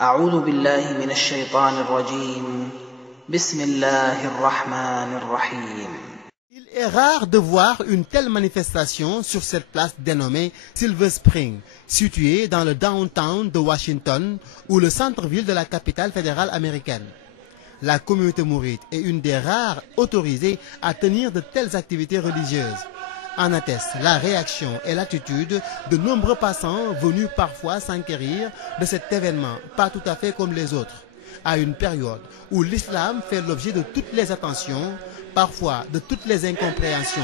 أعوذ بالله من الشيطان الرجيم بسم الله الرحمن الرحيم. Il est rare de voir une telle manifestation sur cette place dénommée Silver Spring, située dans le downtown de Washington ou le centre-ville de la capitale fédérale américaine. La communauté mouride est une des rares autorisées à tenir de telles activités religieuses. En atteste la réaction et l'attitude de nombreux passants venus parfois s'enquérir de cet événement pas tout à fait comme les autres, à une période où l'islam fait l'objet de toutes les attentions, parfois de toutes les incompréhensions.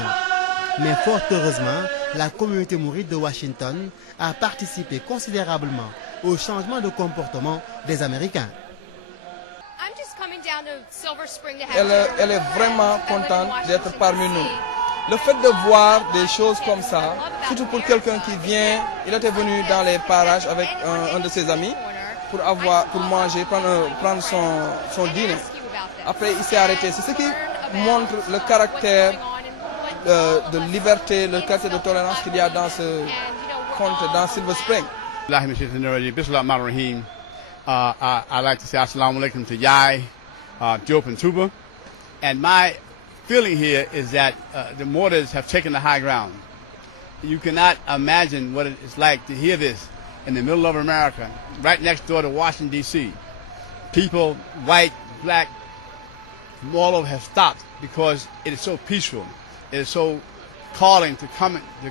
Mais fort heureusement, la communauté mouride de Washington a participé considérablement au changement de comportement des Américains. Elle est vraiment contente d'être parmi nous. Le fait de voir des choses comme ça, surtout pour quelqu'un qui vient, il était venu dans les parages avec un de ses amis pour manger, prendre son dîner. Après, il s'est arrêté. C'est ce qui montre le caractère de liberté, le caractère de tolérance qu'il y a dans ce conte, dans Silver Spring. I like to say Assalamu alaikum to Yai, Diop and Tuba. And my feeling here is that the mortars have taken the high ground. You cannot imagine what it is like to hear this in the middle of America, right next door to Washington, D.C. People, white, black, all of have stopped because it is so peaceful. It is so calling to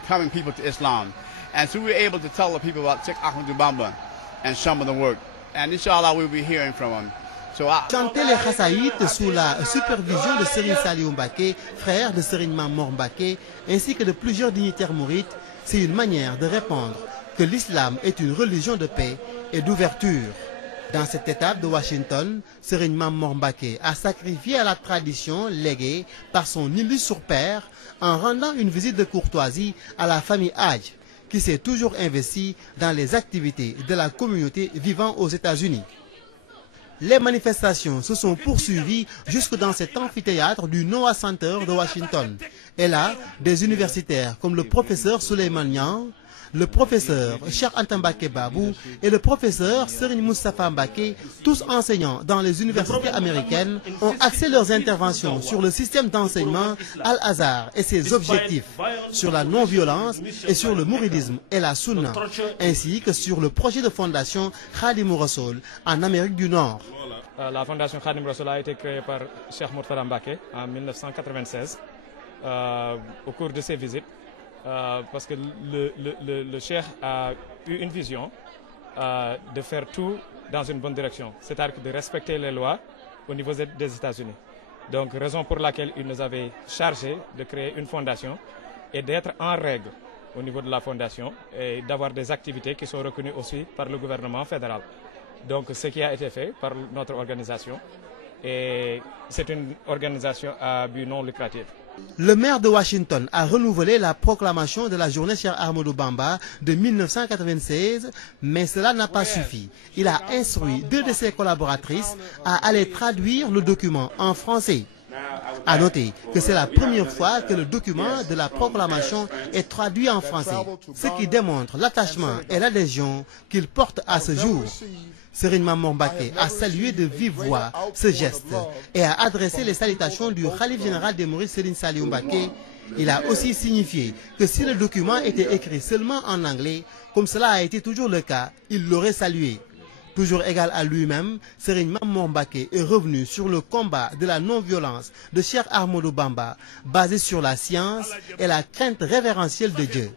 coming people to Islam. And so we're able to tell the people about Sheikh Ahmadou Bamba and some of the work. And inshallah, we'll be hearing from them. Chanter les khassaïtes sous la supervision de Serigne Saliou Mbacké, frère de Serigne Mamor Mbacké, ainsi que de plusieurs dignitaires mourides, c'est une manière de répondre que l'islam est une religion de paix et d'ouverture. Dans cette étape de Washington, Serigne Mamor Mbacké a sacrifié à la tradition léguée par son illustre père en rendant une visite de courtoisie à la famille Hadj, qui s'est toujours investie dans les activités de la communauté vivant aux États-Unis. Les manifestations se sont poursuivies jusque dans cet amphithéâtre du Noah Center de Washington. Et là, des universitaires comme le professeur Souleymane Niang, le professeur Cheikh Anta Mbacké Babou et le professeur Serigne Moustapha Mbacké, tous enseignants dans les universités américaines, ont axé leurs interventions sur le système d'enseignement Al-Azhar et ses objectifs, sur la non-violence et sur le mouridisme et la sunna, ainsi que sur le projet de fondation Khadimou Rassoul en Amérique du Nord. La fondation Khadimou Rassoul a été créée par Cheikh Mourtada Mbacké en 1996 au cours de ses visites. Parce que le cheikh a eu une vision de faire tout dans une bonne direction, c'est-à-dire de respecter les lois au niveau des États-Unis. Donc, raison pour laquelle il nous avait chargé de créer une fondation et d'être en règle au niveau de la fondation et d'avoir des activités qui sont reconnues aussi par le gouvernement fédéral. Donc, ce qui a été fait par notre organisation, et c'est une organisation à but non lucratif. Le maire de Washington a renouvelé la proclamation de la journée Cheikh Ahmadou Bamba de 1996, mais cela n'a pas suffi. Il a instruit 2 de ses collaboratrices à aller traduire le document en français. À noter que c'est la première fois que le document de la proclamation est traduit en français, ce qui démontre l'attachement et l'adhésion qu'il porte à ce jour. Serigne Mamor Mbacké a salué de vive voix ce geste et a adressé les salutations du khalife général des Mourides Serigne Saliou Mbacké. Il a aussi signifié que si le document était écrit seulement en anglais, comme cela a été toujours le cas, il l'aurait salué. Toujours égal à lui-même, Serigne Mamor Mbacké est revenu sur le combat de la non-violence de Cheikh Ahmadou Bamba, basé sur la science et la crainte révérentielle de Dieu.